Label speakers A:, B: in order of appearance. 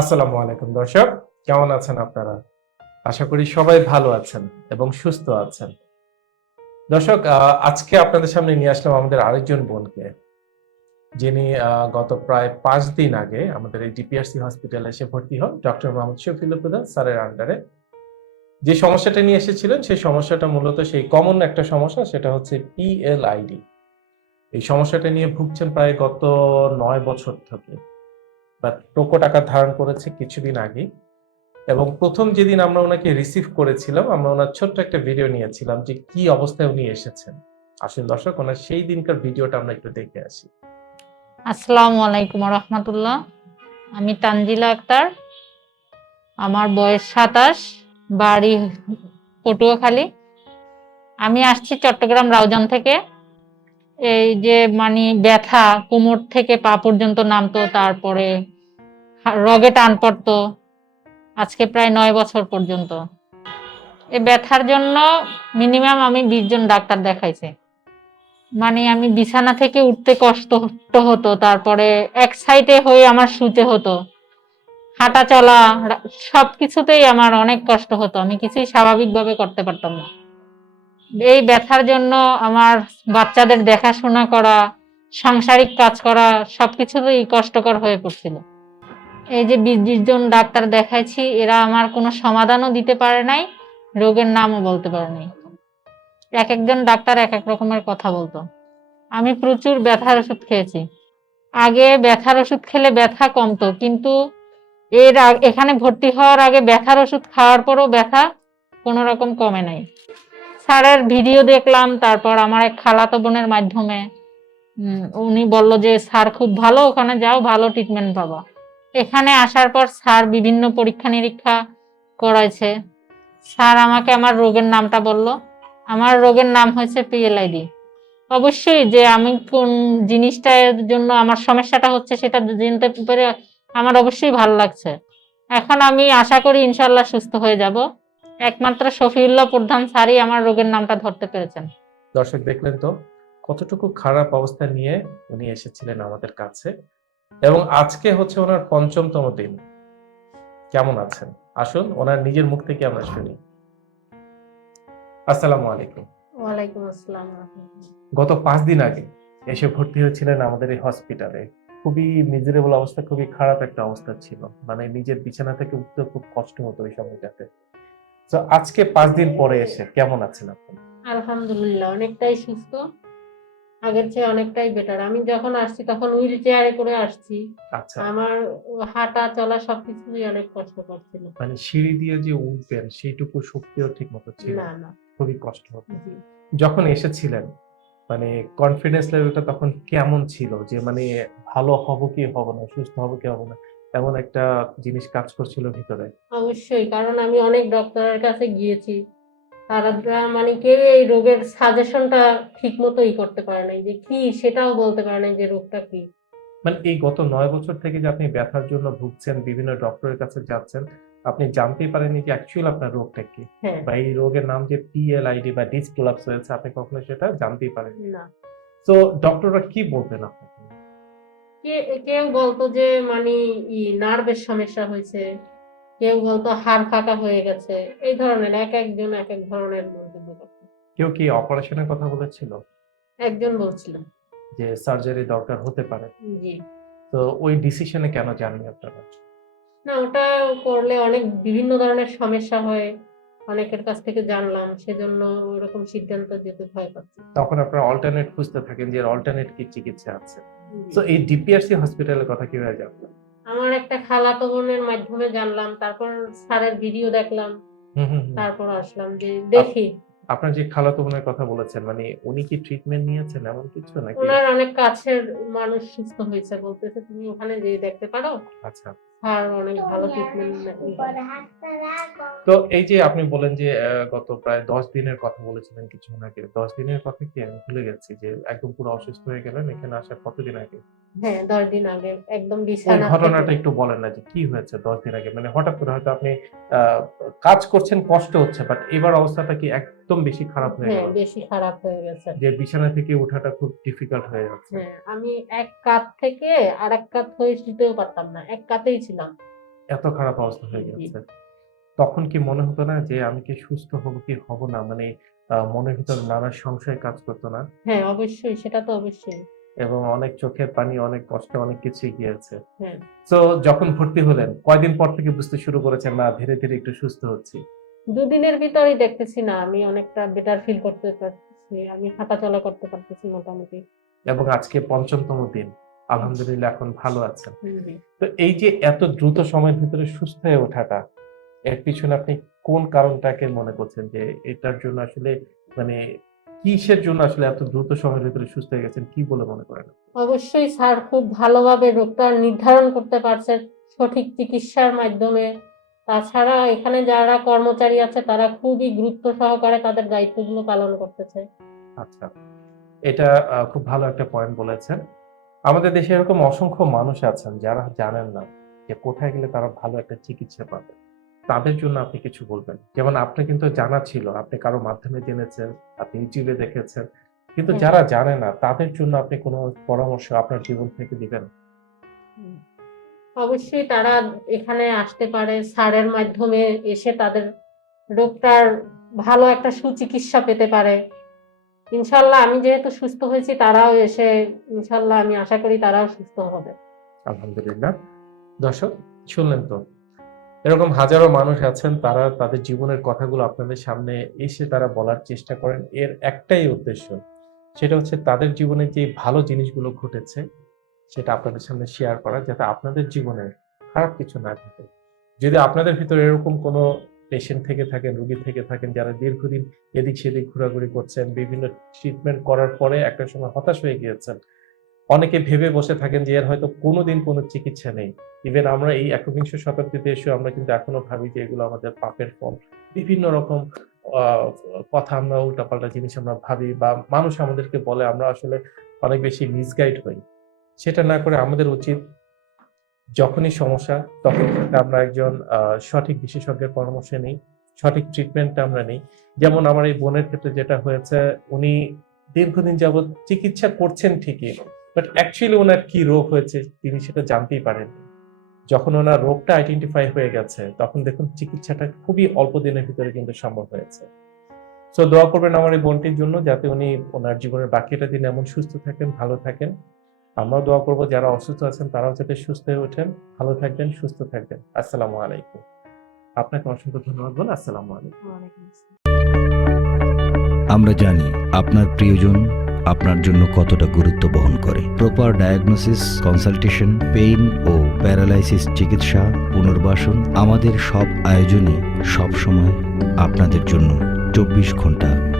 A: আসসালামু আলাইকুম দর্শক, কেমন আছেন আপনারা? আশা করি সবাই ভালো আছেন এবং সুস্থ আছেন। দর্শক আজকে আপনাদের সামনে নিয়ে আসলাম আমাদের আরেকজন বোনকে, যিনি গত প্রায় পাঁচ দিন আগে আমাদের এই ডিপিআরসি হসপিটালে এসে ভর্তি হন, ডক্টর মোহাম্মদ প্রধান স্যারের আন্ডারে। যে সমস্যাটা নিয়ে এসেছিলেন, সেই সমস্যাটা মূলত সেই কমন একটা সমস্যা, সেটা হচ্ছে পিএলআইডি এই সমস্যাটা নিয়ে ভুগছেন প্রায় গত নয় বছর থেকে। বা টোকো টাকা ধারণ করেছে কিছুদিন আগে এবং প্রথম যেদিন আমরা ওনাকে রিসিভ করেছিলাম, আমরা ওনার ছোট্ট একটা ভিডিও নিয়েছিলাম যে কি অবস্থায় উনি এসেছেন। আসলে দর্শক, ওনার সেই দিনকার ভিডিওটা আমরা একটু দেখে আসি।
B: আসসালামু আলাইকুম রহমতুল্লাহ আমি তানজিলা আক্তার। আমার বয়স সাতাশ, বাড়ি পটুয়াখালী। আমি আসছি চট্টগ্রাম রাউজান থেকে। এই যে মানে ব্যথা, কোমর থেকে পা পর্যন্ত নামতো, তারপরে রগে টান পড়তো। আজকে প্রায় নয় বছর পর্যন্ত। এ ব্যথার জন্য মিনিমাম আমি বিশ জন ডাক্তার দেখাইছে। মানে আমি বিছানা থেকে উঠতে কষ্ট হতো, তারপরে এক সাইডে হয়ে আমার শুতে হতো। হাঁটা চলা সব কিছুতেই আমার অনেক কষ্ট হতো। আমি কিছুই স্বাভাবিকভাবে করতে পারতাম না। এই ব্যথার জন্য আমার বাচ্চাদের দেখাশোনা করা, সাংসারিক কাজ করা, সবকিছুতেই কষ্টকর হয়ে পড়ছিল। এই যে বিশ জন ডাক্তার দেখাইছি, এরা আমার কোনো সমাধানও দিতে পারে নাই, রোগের নামও বলতে পারে নাই। এক একজন ডাক্তার এক এক রকমের কথা বলতো। আমি প্রচুর ব্যথার ওষুধ খেয়েছি। আগে ব্যথার ওষুধ খেলে ব্যথা কমতো, কিন্তু এর এখানে ভর্তি হওয়ার আগে ব্যথার ওষুধ খাওয়ার পরও ব্যথা কোনো রকম কমে নাই। স্যারের ভিডিও দেখলাম, তারপর আমার এক খালাতো বোনের মাধ্যমে। উনি বলল যে, স্যার খুব ভালো, ওখানে যাও, ভালো ট্রিটমেন্ট পাবা। এখানে আসার পর স্যার বিভিন্ন পরীক্ষা নিরীক্ষা করাইছে। স্যার আমাকে আমার রোগের নামটা বলল। আমার রোগের নাম হয়েছে পিএলআইডি। অবশ্যই যে আমি কোন জিনিসটার জন্য আমার সমস্যাটা হচ্ছে সেটা জানতে পেরে আমার অবশ্যই ভালো লাগছে। এখন আমি আশা করি ইনশাল্লাহ সুস্থ হয়ে যাব। একমাত্র শফিউল্লাহ প্রধান স্যারই আমার রোগের নামটা ধরতে পেরেছেন।
A: দর্শক দেখলেন তো, কতটুকু খারাপ অবস্থা নিয়ে উনি এসেছিলেন আমাদের কাছে। এবং আজকে হচ্ছে ওনার পঞ্চমতম দিন। কেমন আছেন? আসুন ওনার নিজের মুখ থেকে আমরা শুনি। আসসালামু আলাইকুম।
B: ওয়ালাইকুম আসসালাম
A: গত পাঁচ দিন আগে এসে ভর্তি হয়েছিলেন আমাদের এই হসপিটালে। খুবই মিজারেবল অবস্থা খুবই খারাপ একটা অবস্থা ছিল। মানে নিজের বিছানা থেকে উঠতে খুব কষ্ট হতো ওই সময়টাতে। তো আজকে পাঁচ দিন পরে এসে কেমন আছেন আপনি?
B: আলহামদুলিল্লাহ অনেকটাই সুস্থ। আগের চেয়ে অনেকটাই বেটার আমি যখন আসছি তখন হুইল চেয়ারে করে আসছি। আচ্ছা। আমার হাঁটা চলা সবকিছুই অনেক কষ্ট করছিল।
A: মানে সিঁড়ি দিয়ে যে উঠবেন সেইটুকু শক্তিও ঠিক মতো ছিল না। না খুবই কষ্ট হতো। যখন এসেছিলেন মানে কনফিডেন্স লেভেলটা তখন কেমন ছিল? যে মানে ভালো হব কি হব না সুস্থ হব কি হব না এমন একটা জিনিস কাজ করছিল ভিতরে?
B: অবশ্যই কারণ আমি অনেক ডক্টরের কাছে গিয়েছি। তারা মানে কেউ এই রোগের সাজেশনটা ঠিক মতোই করতে পারে নাই যে কি সেটাও বলতে পারে নাই যে রোগটা কি?
A: মানে এই গত নয় বছর থেকে যে আপনি ব্যথার জন্য ভুগছেন বিভিন্ন ডক্টরের কাছে যাচ্ছেন আপনি জানতেই পারেননি যে অ্যাকচুয়াল আপনার রোগটা কি? হ্যাঁ। বা এই রোগের নাম যে পিএলআইডি বা ডিসপ্লাপস হয়েছে আপনি কখনো সেটা জানতেই পারেননি? না। তো ডক্টররা কি বলতেন আপনাকে?
B: কে- কেউ বলতো যে মানে ই নার্ভের সমস্যা হয়েছে। কেউ বলতো হাড় ফাঁকা হয়ে গেছে। এই ধরনের এক একজন এক এক ধরনের মন্তব্য
A: কেউ কি অপারেশনের কথা বলেছিল?
B: একজন বলছিল।
A: যে সার্জারি দরকার হতে পারে। জি। তো ওই ডিসিশনে কেন জাননি আপনারা?
B: না ওটা করলে অনেক বিভিন্ন ধরনের সমস্যা হয়। অনেকের কাছ থেকে জানলাম সেজন্য ওরকম সিদ্ধান্ত যেতে ভয় পাচ্ছি।
A: তখন আপনারা অল্টারনেট খুঁজতে থাকেন যে অল্টারনেট কি চিকিৎসা আছে। তো এই ডিপিআরসি হসপিটালের কথা কীভাবে জানলেন?
B: আমার একটা খালাতো বোনের মাধ্যমে জানলাম তারপর স্যারের ভিডিও দেখলাম। তারপর আসলাম যে দেখি
A: আপনার যে খালাতো বোনের কথা বলেছেন মানে উনি কি ট্রিটমেন্ট নিয়েছেন এমন কিছু নাকি?
B: ওনার অনেক কাছের মানুষ সুস্থ হয়েছে বলতেছে তুমি ওখানে যেয়ে দেখতে পারো? আচ্ছা। স্যার অনেক ভালো ট্রিটমেন্ট
A: তো এই যে আপনি বলেন যে গত প্রায় দশ দিনের কথা বলেছিলেন কিছুক্ষণ আগে দশ দিনের কথা কি আমি ভুলে গেছি যে একদম পুরো অসুস্থ হয়ে গেলেন এখানে আসার কতদিন আগে?
B: হ্যাঁ দশ দিন আগে একদম বিছানা
A: ঘটনাটা একটু বলেন না যে কি হয়েছে দশ দিন আগে? মানে হঠাৎ করে হয়তো আপনি আহ, কাজ করছেন কষ্ট হচ্ছে বাট এবার অবস্থাটা কি একদম বেশি খারাপ হয়ে হ্যাঁ গেল।
B: বেশি খারাপ হয়ে গেছে।
A: যে বিছানা থেকে ওঠাটা খুব ডিফিকাল্ট হয়ে যাচ্ছে।
B: হ্যাঁ আমি এক কাত থেকে আর এক কাত হয়ে শুতেও পারতাম না এক কাতেই ছিলাম।
A: এত খারাপ অবস্থা হয়ে গেছে। তখন কি মনে হতো না যে আমি কি সুস্থ হব কি হব না? মানে মনের ভিতর নানা সংশয় কাজ করতো না?
B: হ্যাঁ অবশ্যই সেটা তো অবশ্যই।
A: এবং অনেক চোখের পানি অনেক কষ্ট অনেক কিছু গিয়েছে। হ্যাঁ। তো যখন ভর্তি হলেন কয়দিন পর থেকে বুঝতে শুরু করেছেন না ধীরে ধীরে একটু সুস্থ হচ্ছি
B: দুদিনের ভিতরেই দেখতেছি না আমি অনেকটা বেটার ফিল করতে পারতেছি আমি হাঁটা চলা করতে পারতেছি মোটামুটি।
A: এবং আজকে পঞ্চমতম দিন আলহামদুলিল্লাহ এখন ভালো আছেন। তো এই যে এত দ্রুত সময়ের ভিতরে সুস্থ হয়ে ওঠাটা এর পিছনে আপনি কোন কারণটাকে মনে করছেন যে এটার জন্য আসলে মানে কিসের জন্য আসলে এত দ্রুত সময়ের ভিতরে সুস্থ হয়ে গেছেন কি বলে মনে করেন?
B: অবশ্যই স্যার খুব ভালোভাবে রোগটা নির্ধারণ করতে পারছেন সঠিক চিকিৎসার মাধ্যমে। তাছাড়া এখানে যারা কর্মচারী আছে তারা খুবই গুরুত্ব সহকারে তাদের দায়িত্বগুলো পালন করতেছে।
A: আচ্ছা এটা খুব ভালো একটা পয়েন্ট বলেছেন। আমাদের দেশে এরকম অসংখ্য মানুষ আছেন যারা জানেন না যে কোথায় গেলে তারা ভালো একটা চিকিৎসা পাবে। তাদের জন্য আপনি কিছু বলবেন? যেমন আপনি কিন্তু জানা ছিল আপনি কারও মাধ্যমে জেনেছেন আপনি ইউটিউবে দেখেছেন। কিন্তু যারা জানে না তাদের জন্য আপনি কোনো পরামর্শ আপনার জীবন থেকে দিবেন?
B: অবশ্যই তারা এখানে আসতে পারে। স্যারের মাধ্যমে এসে তাদের রোগটার ভালো একটা সুচিকিৎসা পেতে পারে। ইনশাল্লাহ আমি যেহেতু সুস্থ হয়েছি, তারাও এসে ইনশাল্লাহ আমি আশা করি তারাও সুস্থ হবে।
A: আলহামদুলিল্লাহ। দর্শক, শুনলেন তো? এরকম হাজারো মানুষ আছেন, তারা তাদের জীবনের কথাগুলো আপনাদের সামনে এসে তারা বলার চেষ্টা করেন। এর একটাই উদ্দেশ্য, সেটা হচ্ছে তাদের জীবনে যে ভালো জিনিসগুলো ঘটেছে সেটা আপনাদের সামনে শেয়ার করা যাতে আপনাদের জীবনে খারাপ কিছু না ঘটে। যদি আপনাদের ভিতরে এরকম কোনো পেশেন্ট থেকে থাকেন, রোগী থেকে থাকেন, যারা দীর্ঘদিন এদিক সেদিক ঘোরাঘুরি করছেন, বিভিন্ন ট্রিটমেন্ট করার পরে একটা সময় হতাশ হয়ে গিয়েছেন, অনেকে ভেবে বসে থাকেন যে এর হয়তো কোনোদিন কোনো চিকিৎসা নেই। ইভেন আমরা এই একবিংশ শতাব্দীতে এসে আমরা কিন্তু এখনও ভাবি যে এগুলো আমাদের পাপের ফল। বিভিন্ন রকম কথা আমরা উল্টাপাল্টা জিনিস আমরা ভাবি বা মানুষ আমাদেরকে বলে, আমরা আসলে অনেক বেশি মিসগাইড হই। সেটা না করে আমাদের উচিত যখনই সমস্যা, তখন আমরা একজন সঠিক বিশেষজ্ঞের পরামর্শ নিই, সঠিক ট্রিটমেন্টটা আমরা নিই। যেমন আমার এই বোনের ক্ষেত্রে যেটা হয়েছে, উনি দীর্ঘদিন যাবৎ চিকিৎসা করছেন ঠিকই বাট অ্যাকচুয়ালি ওনার কি রোগ হয়েছে তিনি সেটা জানতেই পারেন যখন ওনার রোগটা আইডেন্টিফাই হয়ে গেছে, তখন দেখুন চিকিৎসাটা খুবই অল্প দিনের ভিতরে কিন্তু সম্ভব হয়েছে। সো দোয়া করবেন আমার এই বোনটির জন্য যাতে উনি ওনার জীবনের বাকিটা দিন এমন সুস্থ থাকেন, ভালো থাকেন। আমরাও দোয়া করব যারা অসুস্থ আছেন তারাও যাতে সুস্থ হয়ে ওঠেন। ভালো থাকবেন সুস্থ থাকবেন। আসসালামু আলাইকুম। আপনাকে অসংখ্য ধন্যবাদ বলে আসসালামু আলাইকুম।
B: আমরা জানি আপনার প্রিয়জন আপনার জন্য কতটা গুরুত্ব বহন করে। প্রপার ডায়াগনোসিস কনসালটেশন পেইন ও প্যারালাইসিস চিকিৎসা পুনর্বাসন আমাদের সব আয়োজনই সব সময় আপনাদের জন্য চব্বিশ ঘণ্টা